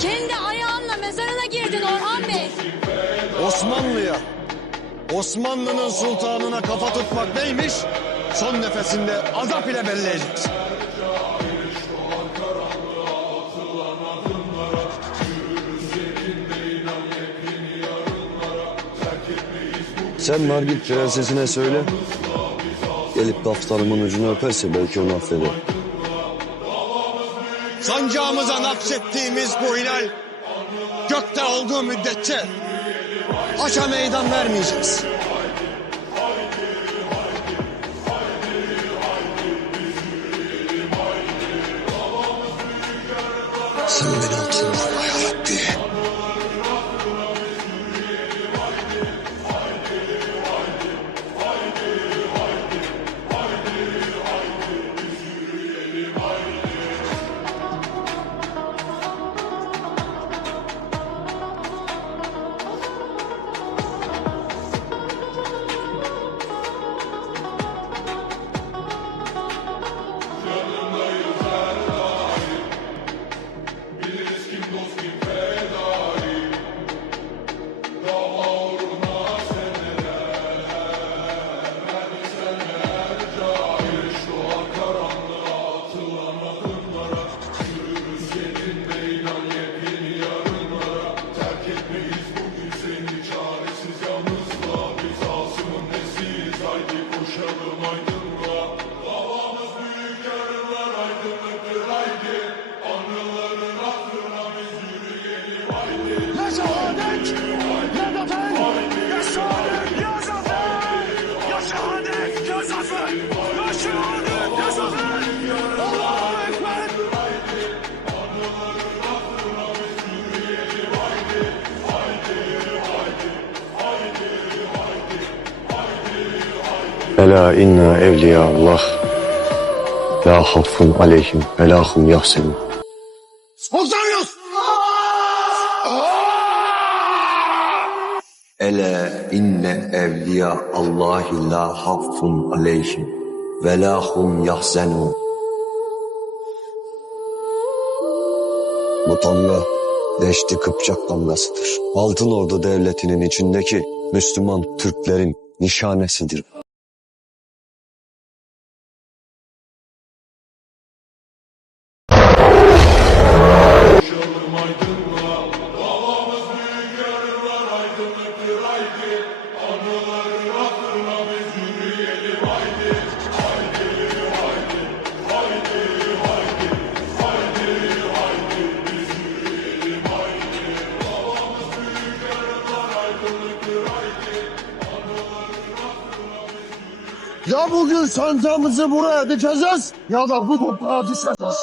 Kendi ayağınla mezarına girdin Orhan Bey. Osmanlı'ya, Osmanlı'nın sultanına kafa tutmak neymiş? Son nefesinde azap ile belleyeceksin. Sen var git prensesine söyle. Gelip daftarımın ucunu öperse belki onu affeder. Sancağımıza nakşettiğimiz bu hilal gökte olduğu müddetçe haça meydan vermeyeceğiz. Sen beni utandırma yarabbi. Ya şehadet! Ya zafer! Ya şehadet! Ya zafer! Ya şehadet! Ya zafer! Ya şehadet! Ya zafer! Allahu Ekber! Ela inna evliya Allah. La havfun aleyhim ve la hum yahsenun. Sultanıyız! Ele inne evliya Allahi la havfun aleyhim ve la hum yahzenun. Bu damla Deşti Kıpçak damlasıdır. Altın Ordu Devleti'nin içindeki Müslüman Türklerin nişanesidir. Ya bugün sancağımızı buraya dikeceğiz ya da bu toprağa düşeceğiz.